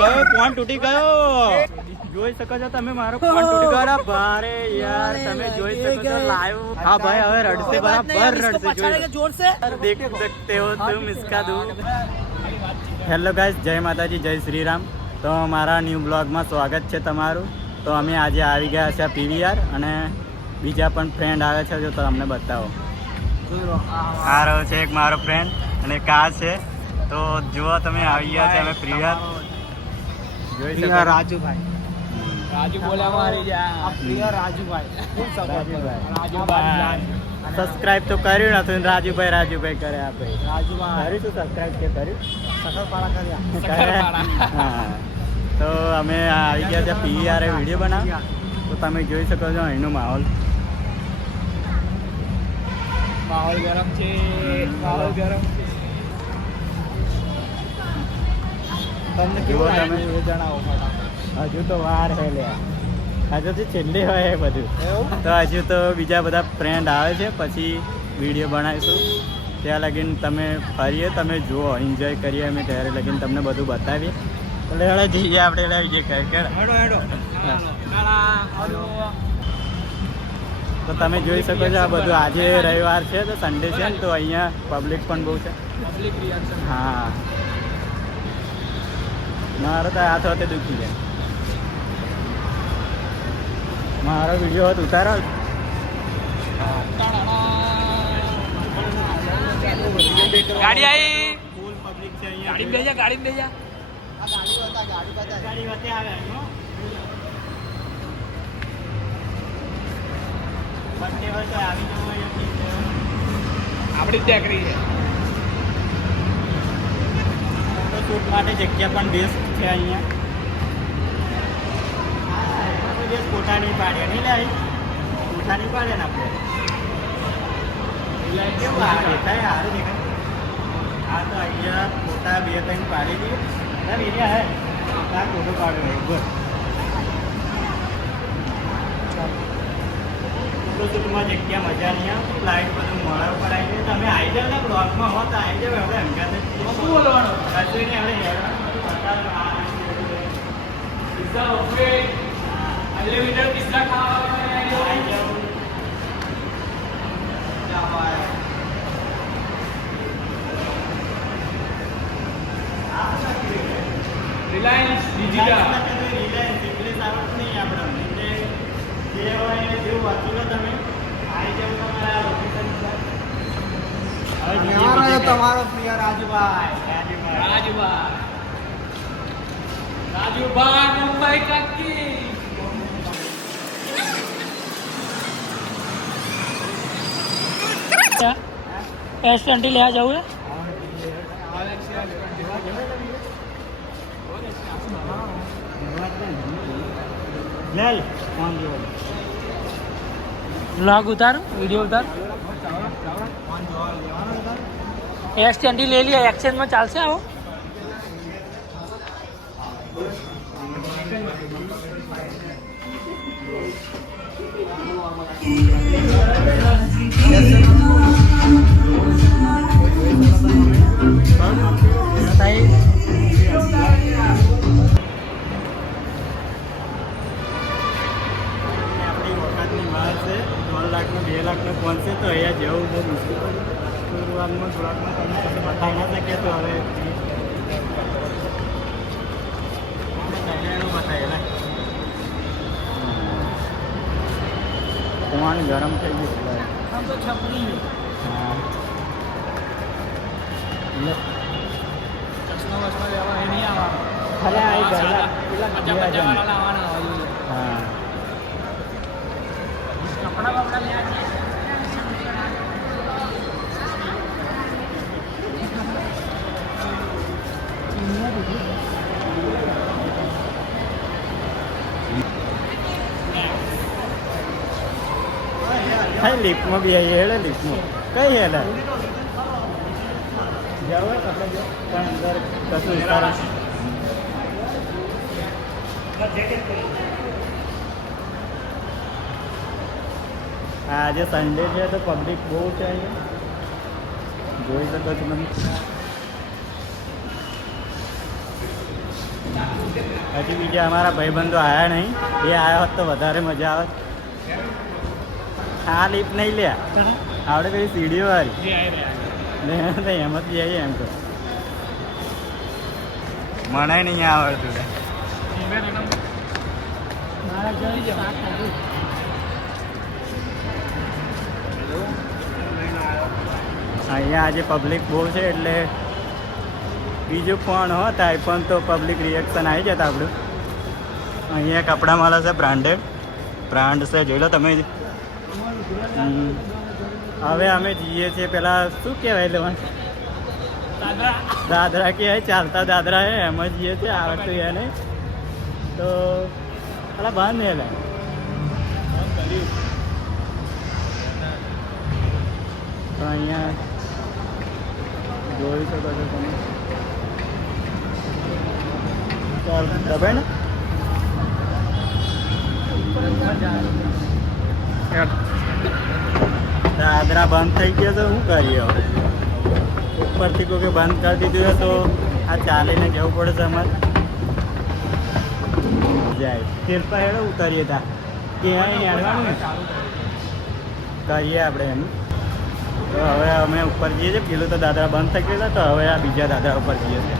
ગયો ફોન તૂટી ગયો જોઈ શકો છો તમે મારો ફોન તૂટી ગયો ભારે યાર તમે જોઈ શકો છો લાઈવ હા ભાઈ હવે રડશે બરાબર રડશે જોર સે દેખ सकते हो तुम इसका दूं હેલો ગાઈસ જય માતાજી જય શ્રી રામ તો મારા ન્યૂ બ્લોગમાં સ્વાગત છે તમારું તો અમે આજે આવી ગયા છે પીવીઆર અને બીજા પણ ફ્રેન્ડ આવે છે જો તમને બતાવો આ રહ્યો છે એક મારો ફ્રેન્ડ અને કા છે તો જુઓ તમે આવી ગયા છે અમે પીવીઆર જોઈ શકો રાજુભાઈ રાજુ બોલે અમારી પ્રિય રાજુભાઈ રાજુભાઈ સબસ્ક્રાઇબ તો કર્યું નથી રાજુભાઈ કરે આપણે રાજુભાઈ કરીશું સબસ્ક્રાઇબ કે કર્યું સખરપાડા કર્યા હા તો અમે આવી ગયા છે પીવીઆર વિડીયો બનાવ્યા તો તમે જોઈ શકો છો અહીંનો માહોલ ગરમ છે માહોલ ગરમ છે તમને જુઓ કેવું તમે. લાગ્યું એ જણાવો ફટાફટ. હજુ તો વાર હે લ્યા હજુ તો છેલ્લી હોય એ બધું એવું તો હજુ તો બીજા બધા ફ્રેન્ડ આવે છે પછી વિડીયો બનાવીશું ત્યાં લગીને તમે ફરીએ તમે જુઓ એન્જોય કરીએ અમે ત્યારે લગીને તમને બધું બતાવીએ એટલે હેડો જઈએ આપણે એટલે આવી જઈએ તો તમે જોઈ શકો છો આ બધું આજે રવિવાર છે તો સન્ડે છે ને તો અહીંયા પબ્લિક પણ બહુ છે પબ્લિક રિએક્શન હા મારો તો હાથ હોતે દુખી જાય મારો વિડીયો હોત ઉતારો ગાડી આવી ફૂલ પબ્લિક છે ગાડી બેજા ગાડી બેજા ગાડી વચ્ચે આવે બંને વચ્ચે આવી જવું હોય આપણી જ ટેકરી છે શૂટ માટે જગ્યા પણ બેસ્ટ છે અહીંયા બેસ્ટ ફોટા નહીં પાડે નહીં લે ફોટા નહીં પાડે ને આપણે કેવું સારું દેખાય સારું દેખાય હા તો અહીંયા ફોટા બે ત્રણ પાડી દઈએ સર એરિયા હે ત્યાં ફોટો પાડ્યો બસ ફોટોશૂટમાં જગ્યા મજા નહીં આવતી લાઈટ બધું મોડા ઉપર આવી જાય તમે આવી જાવ ને બ્લોગમાં હો તો આવી જાવ આપણે અંગાતે શું બોલવાનું કશું નહીં આપણે પિઝા ઓકે અનલિમિટેડ પિઝા ખાવા આવી જાવ રિલાયન્સ ડિજિટલ રિલાયન્સ ઇંગ્લિશ આવડતું નહીં આપણે એટલે જે હોય જેવું વાંચી લો તમે આવી જાવ તમારા લોકેશન પર તમારો પ્રિય રાજુભાઈ મુંબઈ કાકી S20 લેવા જવું લે ફોન જો વ્લોગ ઉતાર વિડીયો ઉતાર S20 ले लिया एक्सचेंज में चालશે આવો આપણી વખતની વાત છે 3 લાખનું 2 લાખનું ફોન છે તો અહીંયા જવું બહુ મુશ્કેલ પડે શુરુઆતમાં થોડાકમાં તમને કશું બતાવી ના શકીએ તો હવે બતાવેલા ફોન ગરમ થઈ ગયું આમ તો છપરી હા ચશ્મા વસમાં લેવા એ નહીં આવવાનો ભલે આવી ગયા વાળા લાવવાના હોય હા કપડા બપડા લેવા છે હા લિફ્ટમાં બી આવી હેડે લિફ્ટમાં કઈ હેડે જવું આપણે જો પણ અંદર કશું વિચાર આજે સન્ડે છે તો પબ્લિક બહુ છે અહીંયા જોઈ શકો છો તમે હજી બીજા અમારા ભાઈબંધો આવ્યા નહીં, એ આવ્યા હોત તો વધારે મજા આવે. આ લીપ નહીં લ્યા, આપણે પેલી સીડીઓ વાળી એમ જ જઈએ. એમ તો મને નહીં આવડતું. અહીંયા આજે પબ્લિક બહુ છે એટલે બીજું ફોન હોત આઈફોન તો પબ્લિક રિએક્શન આવી જતા આપણું. અહીંયા કપડાં મળે છે, બ્રાન્ડ છે, જોઈ લો તમે. હવે અમે જઈએ છીએ પેલા શું કહેવાય લેવા, દાદરા કહેવાય, ચાલતા દાદરા હે એમ જ જઈએ છીએ. આવડતું એને તો પેલા બંધ નહીં લે. તો અહીંયા જોઈ શકો છો તમે. ચાલ દબાય ને દાદરા બંધ થઈ ગયા તો શું કરીએ હવે? ઉપરથી કોઈ બંધ કરી દીધું તો આ ચાલીને જવું પડશે અમારે. જાય શિલ્પા હેડો ઉતારીએ તા ક્યાંય હેડવાનું ને કરીએ આપણે એમ. તો હવે અમે ઉપર જઈએ છીએ. પેલું તો દાદરા બંધ થઈ ગયેલા, તો હવે આ બીજા દાદરા ઉપર જઈએ છીએ.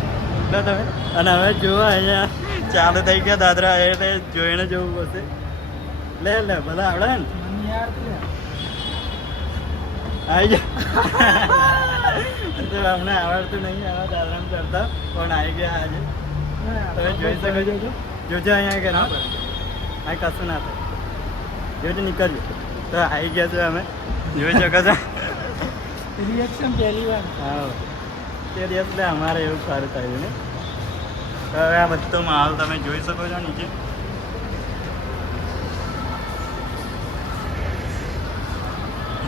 તમે અને હવે જુઓ અહીંયા ચાલુ થઈ ગયા દાદરા, એટલે જોઈને જવું પડશે. લે બધા આવડે ને આવી જાય. અમને આવડતું નહીં આવા દાદરામાં કરતા, પણ આવી ગયા આજે. તમે જોઈ શકો છો. જોજો અહીંયા કે ના આ કશું ના થાય. જોજો નીકળજો. તો આવી ગયા છો અમે, જોઈ શકો છો. રિએક્શન પહેલી વાર. હા તે દિવસે અમારે એવું સારું થયું ને. તો હવે આ બધો માલ તમે જોઈ શકો છો નીચે.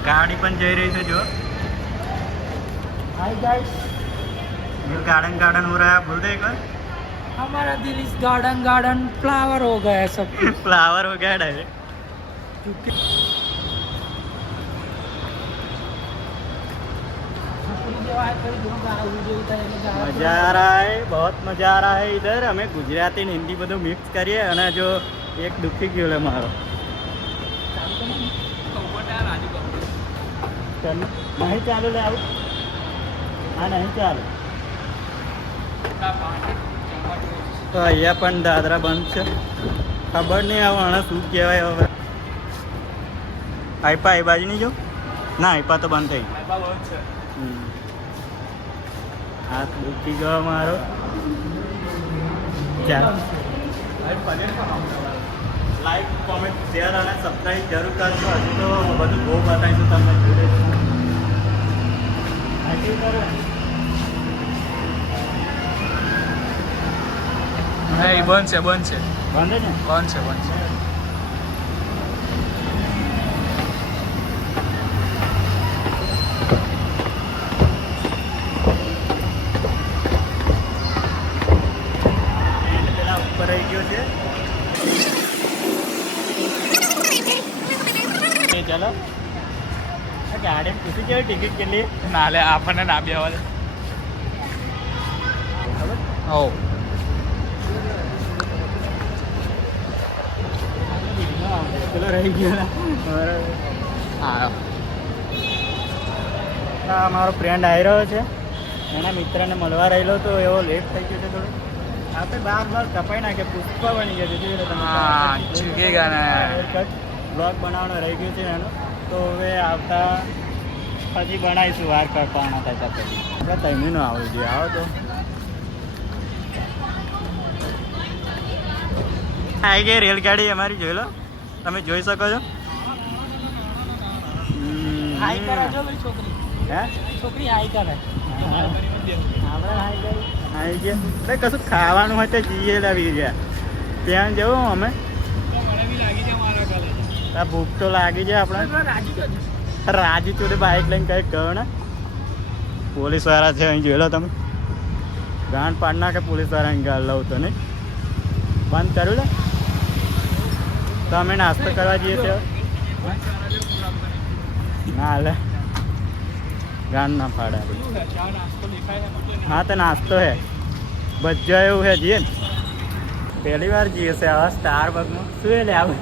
ગાડી પણ જઈ રહી છે. જો हाय गाइस, गार्डन हो रहा है. बोल दे एक बार. हमारा दिल इस गार्डन फ्लावर हो गया है सब. फ्लावर हो गया डायरेक्ट. मजा आ रहा है, बहुत मजा आ रहा है इधर. हमें गुजराती ने हिंदी બધું મિક્સ કરીએ. અને જો એક દુખી ગયો લે મારો. નહીં ચાલુ લે આવું. હા નહીં ચાલુ. તો અહીંયા પણ દાદરા બંધ છે. ખબર નહીં આવે આને શું કહેવાય હવે. આઈપા એ બાજુ નહીં જો ના, આઈપા તો બંધ થઈ. હાથ દુખી ગયો મારો. ચાલ લાઈક કોમેન્ટ શેર અને સબસ્ક્રાઈબ જરૂર કરજો. હજુ તો બધું બહુ બતાવીશું તમને. જોડે બંધ છે બંધ છે ને. બંધ છે. પેલા ઉપર રહી ગયો છે. ચાલો ગાડી પૂછી કેવી ટિકિટ કેટલી? ના લે આપણને ના બે આવે. હો પેલો રહી ગયો. હા મારો ફ્રેન્ડ આવી રહ્યો છે. એના મિત્રને મળવા રહેલો તો એવો લેટ થઈ ગયો છે થોડો. આપણે બાર કપાઈ નાખે. પુષ્પા બની ગયા હા ચૂકેગા ને. બ્લોગ બનાવવાનો રહી ગયો છે એનો. તો હવે આવતા પછી બનાવીશું. વાર કરવાના થાય પછી આપણે તમીનો આવવું જોઈએ. આવો તો આવી ગઈ રેલગાડી અમારી. જોઈ લો, તમે જોઈ શકો છો. હાઈ કરે જો ભાઈ છોકરી. હે છોકરી હાઈ કરે. આપણે આવી ગયા. કશું ખાવાનું હોય તો જઈએ લાવી ગયા. ત્યાં જવું અમે. ભૂખ તો લાગી જાય આપણે. રાજુ જોડે બાઇક લઈને કંઈક કહો ને. પોલીસ વાળા છે અહીં જોઈ લો તમે. ગાંઠ પાડ નાખે પોલીસ વાળા અહીં ગાળ લઉં તો નહીં. બંધ કર્યું લે. તો અમે નાસ્તો કરવા જઈએ છીએ. ના લે ગાંઠ ના પાડે. હા તો નાસ્તો હે. ભજ્જો એવું હે જીએ ને. પહેલી વાર જઈએ છે આવા સ્ટારબક્સમાં. શું એ લે આવું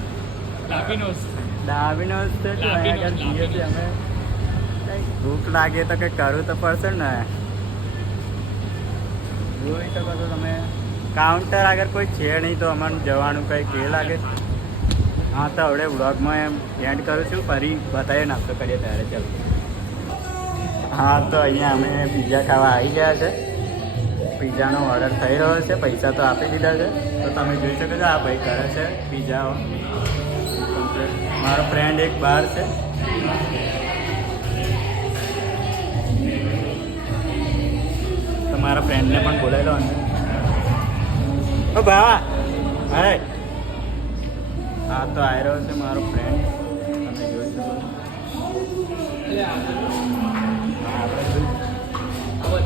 લાપીનોસ. ડાબીનોઝ તો જો અહીંયા આગળ જઈએ છીએ અમે. કંઈક ભૂખ લાગે તો કંઈક કરવું તો પડશે ને. જોઈ શકો છો તમે કાઉન્ટર આગળ કોઈ છે નહીં તો અમારે જવાનું કંઈક એ લાગે. હા તો હવે વ્લોગમાં એમ એન્ડ કરું છું. ફરી બતાવીએ નાસ્તો કરીએ ત્યારે. ચાલો. હા તો અહીંયા અમે પિઝા ખાવા આવી ગયા છે. પિઝાનો ઓર્ડર થઈ રહ્યો છે. પૈસા તો આપી દીધા છે. તો તમે જોઈ શકો છો આ ભાઈ કરે છે પિઝાઓ. મારો ફ્રેન્ડ એક બહાર છે. તો મારા ફ્રેન્ડને પણ બોલાવેલો અંદર. ઓ બાવા અરે હા તો આવી રહ્યો છે મારો ફ્રેન્ડ. તમે જોઈ શકો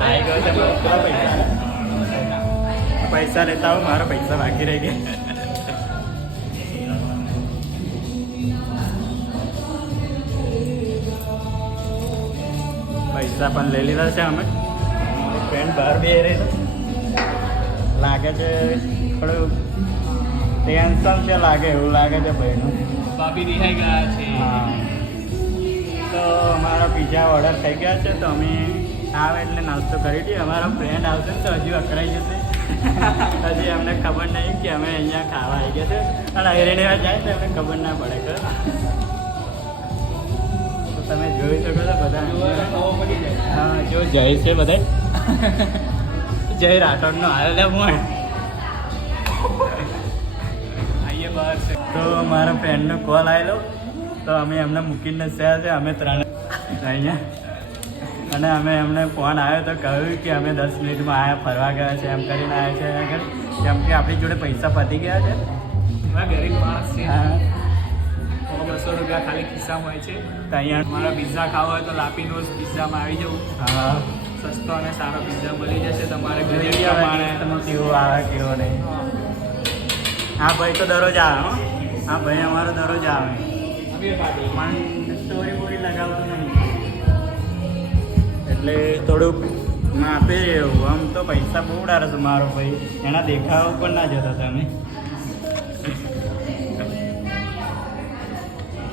આવી ગયો છે. પૈસા લેતા આવો. મારા પૈસા બાકી રહી ગયા. પૈસા પણ લઈ લીધા છે અમે. ફ્રેન્ડ બહાર બી રહી છે. લાગે છે થોડું ટેન્શન છે લાગે એવું લાગે છે ભાઈનું. ભાભી રિહાઈ ગયા છે. હા તો અમારા પિઝા ઓર્ડર થઈ ગયા છે. તો અમે આવે એટલે નાસ્તો કરી દઈએ. અમારો ફ્રેન્ડ આવશે તો હજુ અકળાઈ જશે. હજી અમને ખબર નહીં કે અમે અહીંયા ખાવા આવી ગયા છે. અને હેરીને જાય તો અમને ખબર ના પડે કે તમે જોઈ શકો છો બધા. હા જો જય છે બધા. જય રાઠોડનો હાલ પણ આઈએ બહાર છે. તો મારા ફ્રેન્ડનો કોલ આવેલો. તો અમે એમને મૂકીને થયા છે અમે ત્રણ અહીંયા. અને અમે એમને ફોન આવ્યો તો કહ્યું કે અમે 10 મિનિટમાં આવ્યા ફરવા ગયા છે એમ કરીને આવ્યા છે આગળ. કેમ કે આપણી જોડે પૈસા પતી ગયા છે. ગરીબ માણસ છે. હા 200 રૂપિયા ખાલી ખિસ્સામાં હોય છે. તો અહીંયા મારા પિઝા ખાવા હોય તો લાપીનોસ પિઝામાં આવી જવું. હા સસ્તો અને સારો પિઝા મળી જશે તમારે બજેટ જોઈએ પ્રમાણે. તમે કેવો આવે કેવો નહીં. હા ભાઈ તો દરરોજ આવે. હો હા ભાઈ અમારો દરરોજ આવે. પણ સ્ટોરી બોરી લગાવતો નહીં એટલે થોડુંક માપે એવું. આમ તો પૈસા બહુ ઉડાડે છે મારો ભાઈ. એના દેખાવ પણ ના જતા તમે.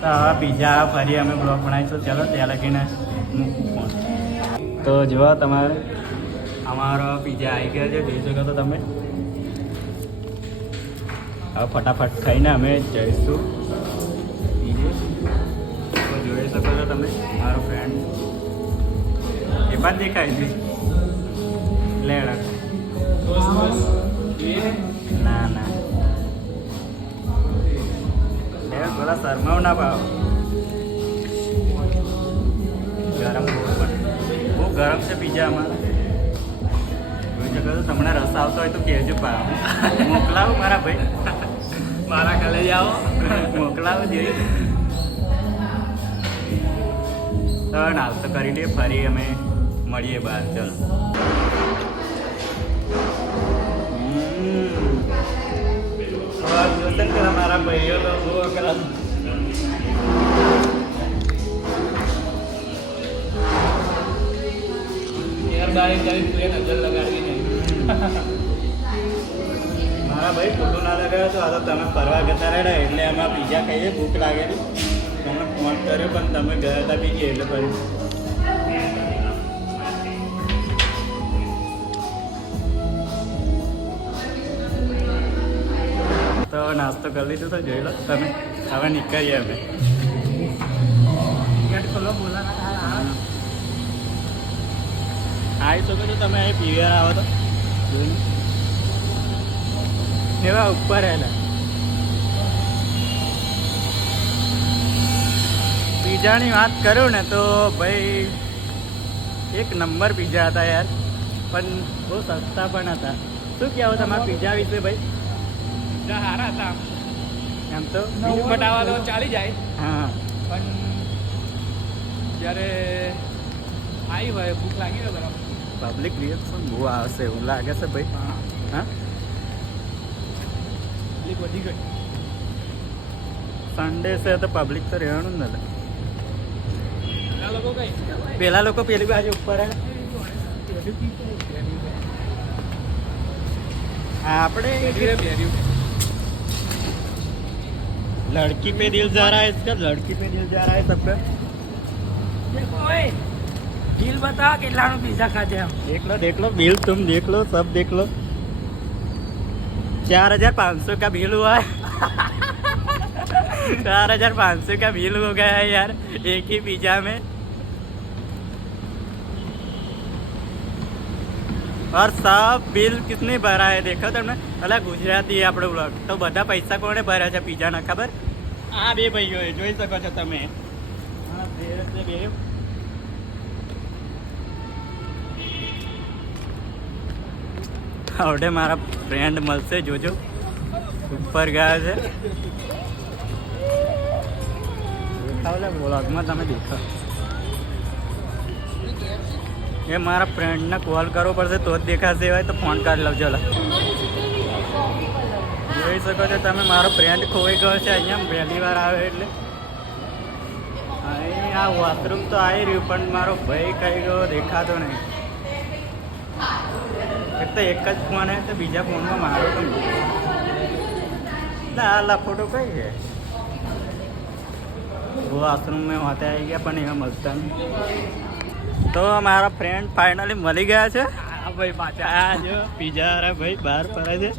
તો હવે પિઝા ફરી અમે બ્લોગ બનાવીશું. ચાલો ત્યાં લગીને મૂકું ફોન. તો જો તમારે અમારો પિઝા આવી ગયા છે. જોઈ શકો તો તમે. હવે ફટાફટ ખાઈને અમે જઈશું. તો જોઈ શકો છો તમે મારો ફ્રેન્ડ એ પણ દેખાય છે. લે ના ના પેલા શરમાવ ના પાવ. ગરમ બહુ ગરમ છે પિઝા અમારા. જોઈ શકો છો. તમને રસ આવતો હોય તો કહેજો પાવ. મોકલાવો મારા ભાઈ. મારા કાલે જાઓ. મોકલાવો જોઈએ. તો નાસ્તો કરી લઈએ. ફરી અમે મળીએ બહાર. ચલો. જોશે ને મારા ભાઈઓ તો બહુ અકળામ. નજર લગાડવી નહીં. મારા ભાઈ ખોટું ના લગાવ્યો તો આ તો તમે ફરવા જતા રહ્યા એટલે એમાં પિઝા ખાઈએ. ભૂખ લાગેલી. તમને ફોન કર્યો પણ તમે ગયા હતા બી ગયા એટલે ફરી. તો નાસ્તો કરી લીધો તો જોઈ લો તમે. હવે નીકળીએ અમે. આવી શકો છો તમે અહીં પીવીઆર આવો તો. એવા ઉપર એના પિઝાની વાત કરું ને તો ભાઈ એક નંબર પિઝા હતા યાર. પણ બહુ સસ્તા પણ હતા. શું કહેવું તમારા પિઝા વિશે ભાઈ? પિઝા સારા હતા એમ તો. બીજું પટાવા તો ચાલી જાય. હા પણ જ્યારે આવી હોય ભૂખ લાગી હોય બરાબર. પબ્લિક રિએક્શન બહુ આવશે એવું લાગે છે ભાઈ. હા પબ્લિક વધી ગઈ. સન્ડે છે તો પબ્લિક તો રહેવાનું જ ને. પેલા લોકો કઈ પેલા લોકો પેલી બાજુ ઉપર આપણે બેર્યું लड़की पे दिल जा रहा है इसका, लड़की पे दिल जा रहा है सबका। देखो भाई बिल बता કેટલા નો પિઝા ખાધે हम। देख लो बिल, तुम देख लो, सब देख लो। 4500 का बिल हुआ है। 4500 का बिल हो गया है यार एक ही पिज्जा में। और सब बिल कितने भरा है देखो तुमने। अला गुजराती है આપણો વ્લોગ તો બધા પૈસા કોણે ભર્યા છે પિઝાના ખબર? આ બે ભાઈઓએ જોઈ શકો છો તમે। હા બે હવે મારા ફ્રેન્ડ મળશે, જોજો ઉપર ગયા છે। દેખાવલે વ્લોગમાં તમે દેખો। એ મારા ફ્રેન્ડને કોલ કરવો પડશે તો જ દેખાશે, હોય તો ફોન કરી લઉં। ચાલો જોઈ શકો છો તમે મારો ફ્રેન્ડ ખોઈ ગયો છે અહીંયા પહેલી વાર આવ્યો એટલે। અહીં આ વોશરૂમ તો આવી રહ્યું પણ મારો ભાઈ કઈ ગયો દેખાતો નહીં। એક તો એક જ ફોન હે તો બીજા ફોનમાં મારો પણ ला फोटो कई है वो आश्रम में होते आई गया पण यहाँ મળતા नहीं। तो हमारा फ्रेंड फाइनली મળી ગયા છે। ભાઈ પાછા આ જો પિઝા રે ભાઈ બહાર પડે છે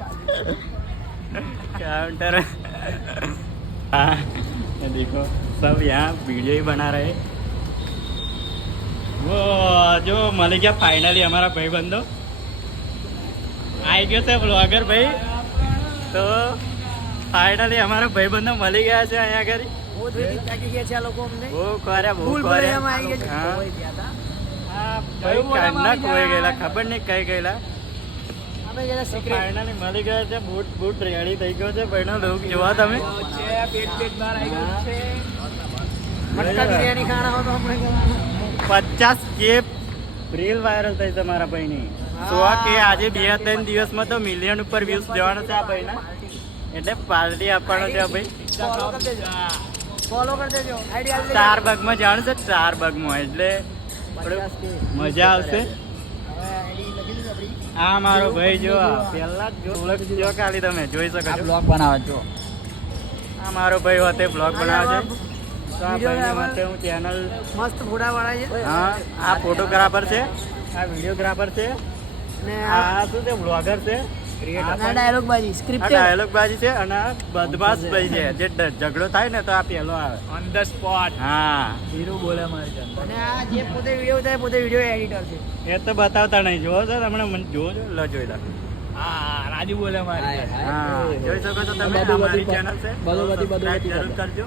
काउंटर। हाँ देखो सब यहाँ वीडियो ही बना रहे। वो जो मળી ગયા फाइनली हमारा भाई बंदो आई गए थे ब्लॉगर भाई। तो फाइनली हमारा भाई बंदो મળી ગયા છે અહીંયા આગળ। बहुत वेटिंग ताकि ગયા છે આ લોકો અમને वो કર્યા ફૂલ ભરે એમ આવી ગયા છે। हाँ કોઈ ગયા હતા हाँ भाई કારના કોઈ ગયેલા ખબર નહીં કઈ ગયેલા। અમે ગયા સિક્રેટ ફાઇનલી મળી ગયા છે। બૂટ બૂટ રેડી થઈ ગયો છે ભાઈનો લુક જોવા તમે। છે પેટ પેટ બહાર આવી ગયું છે। મટકા બિરયાની ખાણા હો તો આપણે 50K રીલ વાયરલ થઈ છે મારા ભાઈની। 100K આજે 2-3 દિવસમાં તો મિલિયન ઉપર વ્યૂઝ જવાનો છે આ ભાઈના, એટલે પાર્ટી આપવાનો છે આ ભાઈ। ફોલો કરી દેજો આઈડી આલ દેજો। સ્ટારબકમાં જવાનું છે, સ્ટારબકમાં એટલે મજા આવશે। હવે આઈડી લખી દીધું આપણી। આ મારો ભાઈ જો પહેલા જ જો ઓળખજો ખાલી તમે જોઈ શકો છો। બ્લોગ બનાવે છો આ મારો ભાઈ હોતે બ્લોગ બનાવે છે। તો આ ભાઈ માટે હું ચેનલ મસ્ત ફોટા વાળા છે। હા આ ફોટોગ્રાફર છે, આ વિડીયોગ્રાફર છે, અને આ શું છે બ્લોગર છે, આ ડાયલોગ બાજી આ સ્ક્રિપ્ટેડ ડાયલોગ બાજી છે, અને આ બદમાશ ભાઈ છે જે ઝઘડો થાય ને તો આ પહેલો આવે ઓન ધ સ્પોટ। હા હીરો બોલે મારી જાન। અને આ જે પોતે વિડિયો ઉતારે પોતે વિડિયો એડિટર છે। એ તો બતાવતા નહીં, જોવો છો તમને મને જોવો છો લ જોઈ લો। હા રાજુ બોલે મારી જાન। હા જોઈ શકો છો તમે અમારી ચેનલ છે સબસ્ક્રાઇબ જરૂર કરજો।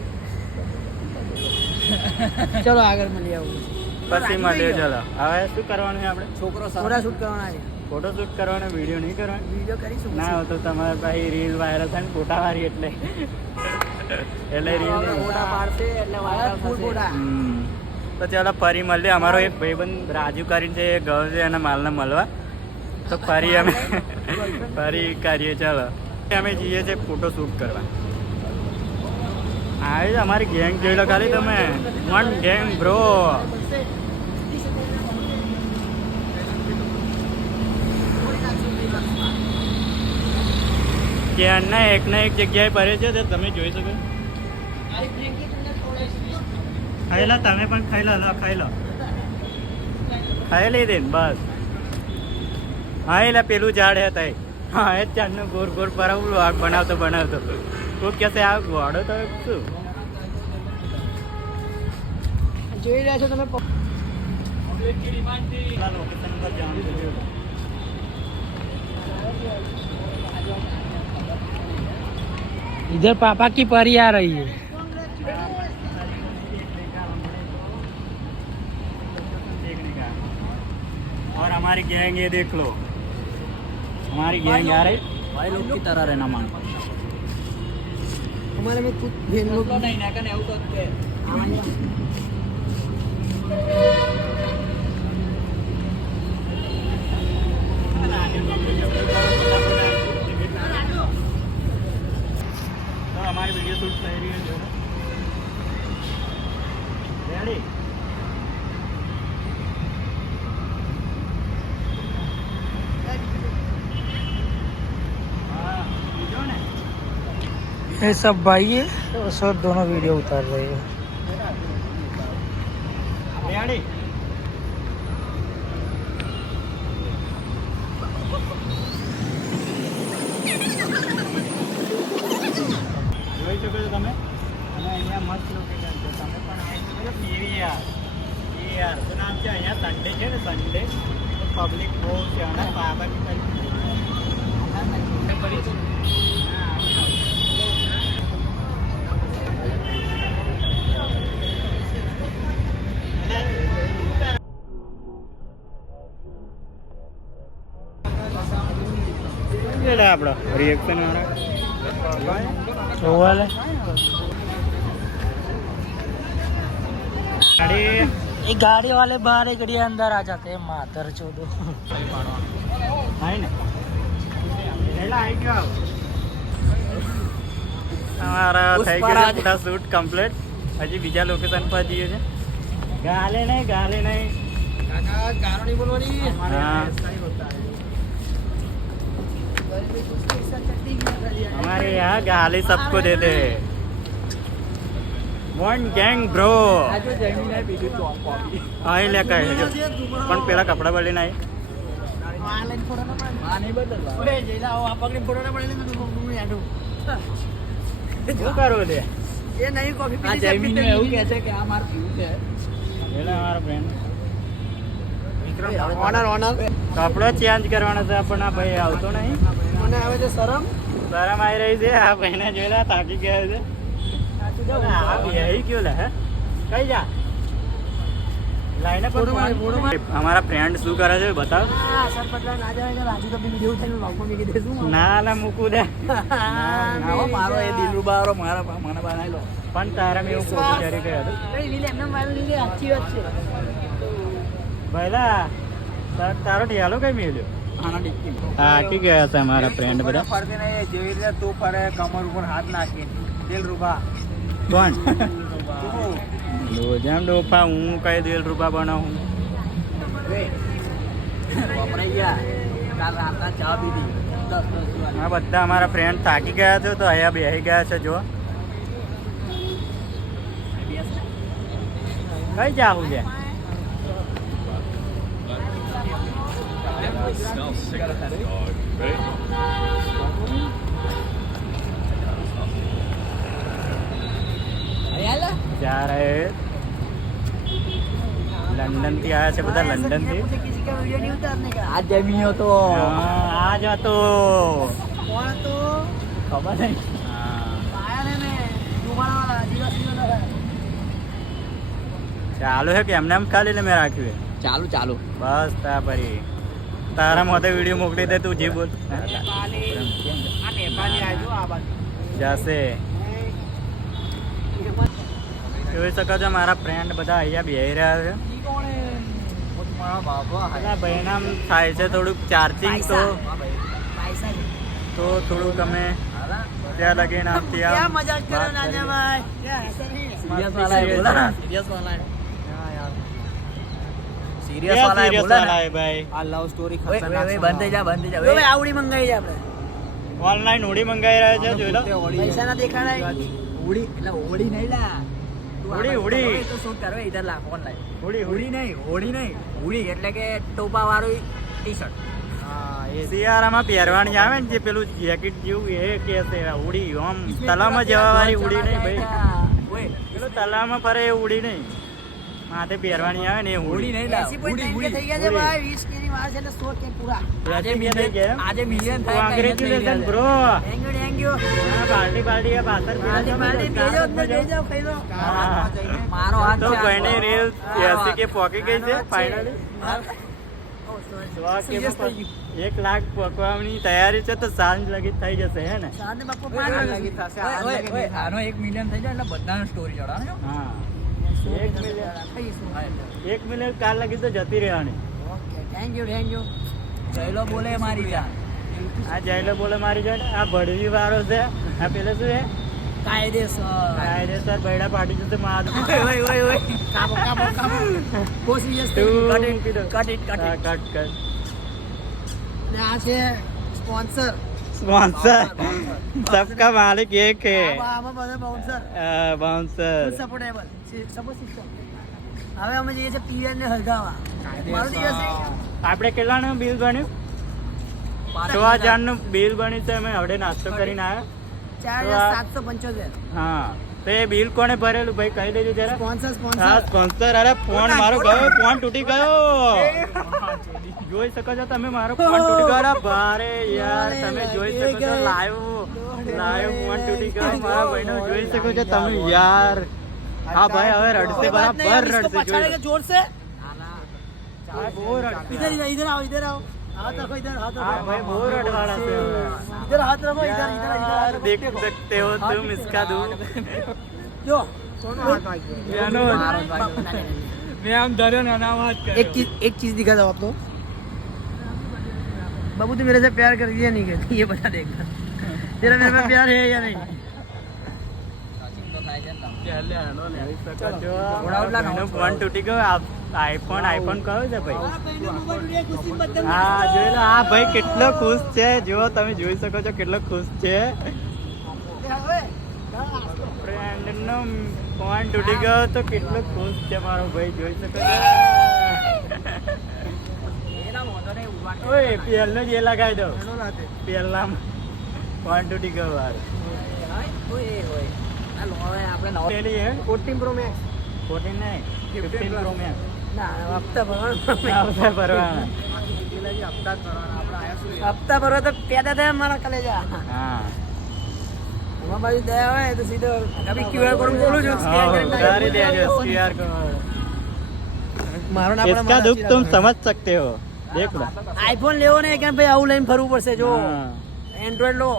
ચલો આગળ મળી આવું પછી મળીએ। ચલો હવે શું કરવાનું છે આપણે? છોકરો ફોટા શૂટ કરવાના છે। ફોટો શૂટ કરવાનો, વિડીયો નહીં કરવાનો। વિડિયો કરીશું ના હોય તો તમારે ભાઈ રીલ વાયરલ થાય ને ફોટા વાળી એટલે રીલ ફોટા પાડશે એટલે વાયરલ ફૂલ ફોટા। તો ચાલો ફરી મળીએ। અમારો એક ભાઈબંધ રાજુ કરીને છે એ ગયો છે એના માલને મળવા, તો ફરી અમે ફરી કરીએ। ચાલો અમે જઈએ છીએ ફોટો શૂટ કરવા। આ જ અમારી ગેંગ જોઈ લો ખાલી તમે, વન ગેંગ બ્રો। ક્યારના એક ના એક જગ્યાએ પડે છે તો તમે જોઈ શકો। ખાઈ લો તમે પણ ખાઈ લો, ખાઈ લો, ખાઈ લીધી ને બસ। હા એટલે પેલું ઝાડ હે તઈ, હા એ જ ઝાડનું ગોર ગોર પરાવું આગ બનાવતો કોઈ કહેશે આ ગોળો તો શું જોઈ રહ્યા છો તમે। લોકેશન પર જવાનું છે। इधर पापा की परी आ रही है। और हमारी गैंग ये देख लो, हमारी गैंग आ रही भाई लोग की तरह रहना मान। हमारे में कुछ भेद लोग नहीं ना कने आउट होते। तो हमारी वीडियो शूट कर रही है जो रेडी। ये सब भाई है। तो सब दोनों वीडियो उतार रहे हैं। રેડી જોઈ શકો છો તમે અને અહીંયા મસ્ત લોકેશન છે તમે પણ આવી શકો પીવીઆર પીવીઆર શું નામ છે અહીંયા સન્ડે છે ને સન્ડે પબ્લિક બહુ છે અને બાબા આપણો રિએક્શન वाले ગાડી ये गाड़ी वाले बाहर ही गड़ी अंदर आ जाते हैं मातर चोदो। આવી ને પહેલા આવી ગયો અમારા થઈ ગયા પૂરા શૂટ કમ્પ્લીટ હજી બીજા લોકેશન પર જઈએ છે ગાલે નહીં કાકા ગારો નહીં બોલવાની हाँ। हमारे यहाँ गाली सबको देते हैं वन गैंग ब्रो આજે જમીને બીજું તો કોફી અહીં લે કહે છે પણ પેલા કપડા બદલી નહીં માં નહીં બદલવા ઓરે જઈલા આ પકડી ફોટો ના પડે ને હું યાડું શું કરવું છે એ નહીં કોફી પીધી આ જમીને એવું કહે છે કે આ માર પીવું છે પેલા અમારો ફ્રેન્ડ ઓનર કપડો ચેન્જ કરવાનો છે પણ આ ભાઈ આવતો નહીં મને આવે છે શરમ શરમ આવી રહી છે આ ભાઈને જોયેલા થાકી ગયા છે આ બેહી ગયો લે હે કઈ જા લાઈને પણ અમારા ફ્રેન્ડ શું કરે છે બતાવ સર પટલા ના જાય રાજુ તો વિડિયો થઈને લોગમાં મૂકી દેશું ના મૂકું દે મારો એ દિલરુબા વાળો મારા મને બનાવી લો પણ તારા મેં એવું ખોટું કરી ગયો હતું કઈ લીલે એમને મારું લીલે આખી વાત છે પહેલા તારો ઢિયાલો કઈ મેલ્યો આના ડિક્કી થાકી ગયા છે અમારા ફ્રેન્ડ બધા ફરતી નહીં જેવી રીતે તું ફરે કમર ઉપર હાથ નાખી દિલરુબા કોણ જેમ ડોફા હું કઈ દિલ રૂપા બનાવું વપરાઈ ગયા કાલ રાતના ચા પીધી 10 આ બધા અમારા ફ્રેન્ડ થાકી ગયા છે તો અહીંયા બેસી ગયા છે જો કઈ જાવું છે જા રહે લંડન થી આવ્યા છે બધા લંડન થી आज जमीन तो આ જ હતો कौन तो ખબર નહીં आया ने दुबारा वाला दिवस ચાલુ હે કે એમને એમ ખાલી મેં રાખ્યું चालू चालू બસ તા પરી તારા મોઢે વિડીયો મોકલી દે તું જે બોલ नेपाली आ नेपाली आजो आ बात જશે જોઈ શકો છો મારા ફ્રેન્ડ બધા અહીંયા બેહી રહ્યા છે ई कौन है वो तुम्हारा बाबा है પેલા ભાઈનામ થાય છે થોડુંક ચાર્જિંગ તો पैसा તો થોડુંક અમે ત્યાં લગે નામથી क्या मजाक करो नाजा भाई क्या ऐसा नहीं सीरियस वाला है बोला ना सीरियस वाला है सीरियस वाला है बोला ना ભાઈ आ लव स्टोरी खतरनाक है बंद जा ओए आवड़ी मंगाई जा આપણે ઓનલાઈન હોડી મંગાવી રહ્યા છે જોઈ લો પૈસા ના દેખાડા હોડી એટલે હોડી નહીં લા હોડી તો શૂટ કરો ઇધર લા ઓનલાઈન હોડી હોડી નહીં હોડી એટલે કે ટોપા વાળું ટી-શર્ટ શિયાળામાં પહેરવાની આવે ને જે પેલું જેકેટ જેવું એ કે છે ઉડી આમ તલાવમાં જવા વાળી ઉડી નહીં ભાઈ ઓય પેલું તલાવમાં ફરે એ ઉડી નહીં માથે પહેરવાની આવે ને એ હોડી ઉડી નહીં લા હોડી થઈ ગયા છે ભાઈ 20 કેની માર છે એટલે 100 કે પૂરા આજે મિલિયન થાય congratulation bro thank you party આ પાછળ પાર્ટી બેજો અંદર બેજો ખાઈ લો હા. મારો હાથ તો છે કોઈને રીલ 80 કે પોકી ગઈ છે ફાઇનલી ફાઇનલી 1 લાખ પકવાની તૈયારી છે તો સાંજ લગી થઈ જશે હે ને સાંજે બાપુ 5 લગી થશે આનો 1 મિલિયન થઈ જાય એટલે બધાનો સ્ટોરી ચડાવજો હા 1 મિલિયન કાલ લગી તો જતી રહેવાની ઓકે થેન્ક યુ જયલો બોલે મારી જાન આ જયલો બોલે મારી જાય આ ભડવી વાળો છે આ પેલે શું છે કાયદેસર બૈડા પાડી જશે માર ઓય કાબો બહુ સિરિયસ કટ કટ ને આ છે સ્પોન્સર स्पॉन्सर सबका मालिक एक है આમાં બધા bouncer bouncer supportable support system. હવે અમે જઈએ છીએ પીએન ને હલગાવા. મારું દિવસ આપણે કેટલાનું બિલ બન્યું 6000 નું બિલ બન્યું છે. અમે હવે નાસ્તો કરીને આવ્યા 4775. હા તો એ બિલ કોને ભરેલું ભાઈ કહી દેજો જરા. સ્પોન્સર હા સ્પોન્સર સ્પોન્સર. અરે ફોન મારો ગયો, ફોન તૂટી ગયો. જોઈ શકો છો તમે મારો ફોન તૂટી ગયો. અરે બારે યાર તમે જોઈ શકો છો લાઈવ ફોન તૂટી ગયો મારા ભાઈનો. જોઈ શકો છો તમે યાર. હા ભાઈ હવે રડશે, બરાબર રડશે. જોઈ લો. जोर से હા, બહુ રડશે. इधर इधर इधर आओ इधर आओ हाथ रखो इधर हाथ હા रखो ભાઈ બહુ રડવાળા છે હવે. इधर हाथ रखो इधर इधर इधर यार, देख सकते हो तुम इसका दूध. जो मैं हम धरो ना बात कर. एक चीज दिखा दो आपको. बाबू तू मेरे से प्यार करती है नहीं करती ये बता देगा. तेरा मेरे में प्यार है या नहीं. ફોન તૂટી ગયો. આઈફોન કયો છે ભાઈ? હા જોઈ લો. હા ભાઈ કેટલો ખુશ છે. જો તમે જોઈ શકો છો કેટલો ખુશ છે. ફ્રેન્ડનો ફોન તૂટી ગયો તો કેટલો ખુશ છે મારો ભાઈ. જોઈ શકો છો. ઓય પેલનો જ એ લગાવી દો. પેલના ફોન તૂટી ગયો મારો. પેલી હે 14 प्रो मैक्स 14 નહીં 15 પ્રો મેક્સ. ના હપ્તા ભરવાનો આવશે ભરવાના. હપ્તા ભરવા તો પેદા થયા મારા કલેજા. હા અમારા બાજુ દયા હોય તો સીધો અભી ક્યુઆર કોડ બોલું છું સ્કેન કરીને કરી દેજો QR કોડ. મારો ના इसका दुख तुम समझ सकते हो. देख लो. આઈફોન લેવો ને કે ભાઈ આવું લઈને ફરવું પડશે. જો હા. એન્ડ્રોઈડ લો.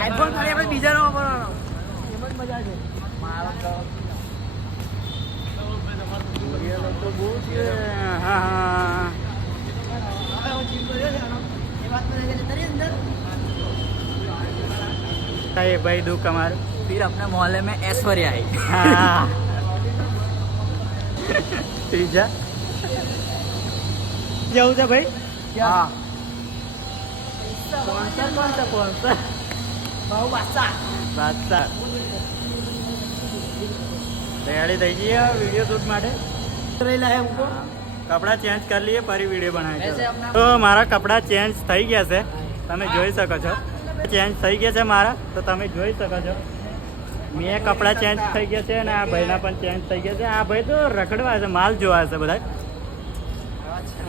આઈફોન ખાલી આપણે બીજાનો વાપરવાનો. એમ જ મજા છે. હા હા ये भाई दुख हमारे. फिर अपने मोहल्ले में ऐश्वर्या आई. हाँ ત્રીજા જવું છે ભાઈ. હા સ્પોન્સર કોણ છે? સ્પોન્સર બહુ બાદશાહ. બાદશાહ. તૈયારી થઈ ગઈ વિડીયો શૂટ માટે. રહેલા હે ઉनको કપડાં ચેન્જ કરી લઈએ ફરી વિડીયો બનાવીએ. તો મારા કપડાં ચેન્જ થઈ ગયા છે તમે જોઈ શકો છો. ચેન્જ થઈ ગયા છે મારા તો તમે જોઈ શકો છો. મેં કપડાં ચેન્જ થઈ ગયા છે અને આ ભાઈના પણ ચેન્જ થઈ ગયા છે. આ ભાઈ તો રખડવા છે, માલ જોવા છે બધા.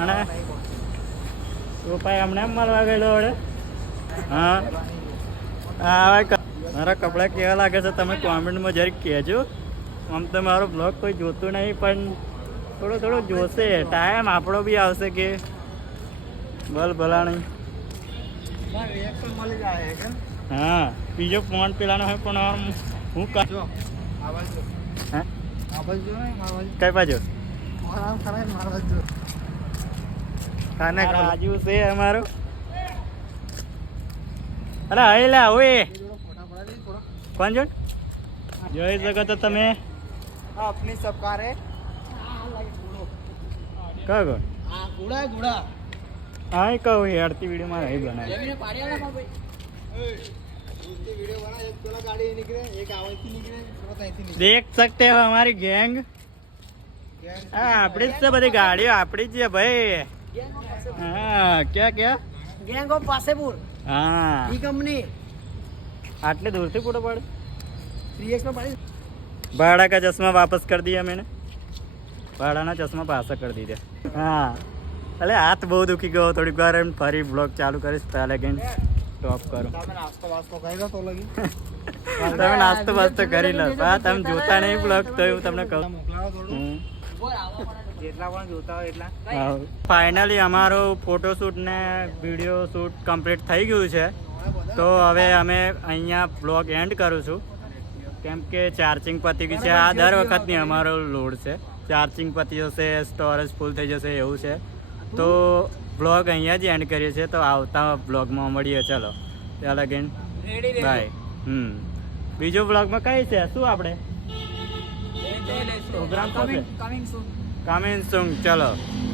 અને તો ભાઈ હમણાં એમ મળવા ગયેલો વડે. હા હા મારા કપડાં કેવા લાગે છે તમે કોમેન્ટમાં જરીક કહેજો. આમ તો મારો બ્લોગ કોઈ જોતું નહીં પણ થોડો જોશે. ટાઈમ આપણો બી આવશે કે બોલ ભલાણી. હા બીજો ફોન પેલાનો હોય પણ આમ હું કઈ બાજુ રાજુ છે અમારો. અરે હઈલા ઓય કોણ જોડ જોઈ શકો તો તમે. अपनी सबकार है કયો ગો गुड़ा गुड़ा હા કહું હેડતી વિડીયોમાં રહી બનાવી. देख सकते हो हमारी गैंग. हाँ આપણી જ છે બધી ગાડીઓ આપણી જ છે ભાઈ. હા क्या क्या गैंग ऑफ पासेपुर हाँ ई कंपनी આટલે દૂરથી ફોટો પાડે. 3x में पड़ी. भाड़ा का चश्मा वापस कर दिया मैंने. ભાડાના ચશ્મા પાછા કરી દીધા. હા એટલે હાથ બહુ દુખી ગયો. થોડીક વાર એમ ફરી બ્લોગ ચાલુ કરીશ પહેલે ગઈને સ્ટોપ કરું. તમે નાસ્તો બાસ્તો કરી લો. હા તમે જોતા નહીં બ્લોગ તો હું તમને કહું. ફાઇનલી અમારો ફોટોશૂટ ને વિડીયો શૂટ કમ્પ્લીટ થઈ ગયું છે. તો હવે અમે અહીંયા બ્લોગ એન્ડ કરું છું કેમ કે ચાર્જિંગ પતી ગયું છે. આ દર વખતની અમારો લોડ છે. ચાર્જિંગ પતી જશે, સ્ટોરેજ ફૂલ થઈ જશે એવું છે. તો બ્લોગ અહીંયા જ એન્ડ કરીએ છીએ. તો આવતા બ્લોગમાં મળીએ. ચલો ચાલ અગેન બાય. બીજો બ્લોગમાં કઈ છે શું આપણે પ્રોગ્રામ કમિંગ કમિંગ સૂન. ચલો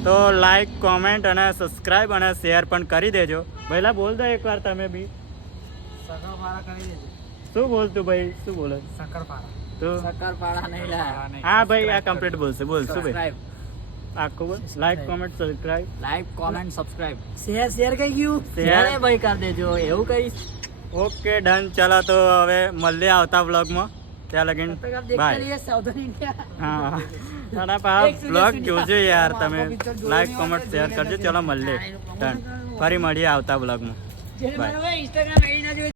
તો લાઈક કોમેન્ટ અને સબસ્ક્રાઇબ અને શેર પણ કરી દેજો. પહેલા બોલ દો એકવાર તમે બી. શક્કરપારા કરી દેજો. શું બોલતું ભાઈ, શું બોલે શક્કરપારા. તો શક્કરપારા નહીં લાયા. હા ભાઈ આ કમ્પ્લીટ બોલશે. બોલ શું ભાઈ સબસ્ક્રાઇબ, આખું બોલ. Like comment subscribe like, comment, subscribe. Share કઈ ગયું. શેર. અરે ભાઈ કરી દેજો, એવું કહીશ. Okay done. ચલો તો હવે મળીએ આવતા વ્લોગમાં. ત્યાં લગીન देखते બાય. रहिए साउथर्न इंडिया. હા તારા પા બ્લોગ જોજો યાર તમે. લાઈક કોમેન્ટ શેર કરજો. ચલો મળીએ. ડન. ફરી મળીએ આવતા વ્લોગમાં. જેને બાય. મારો Instagram ID ના જોઈ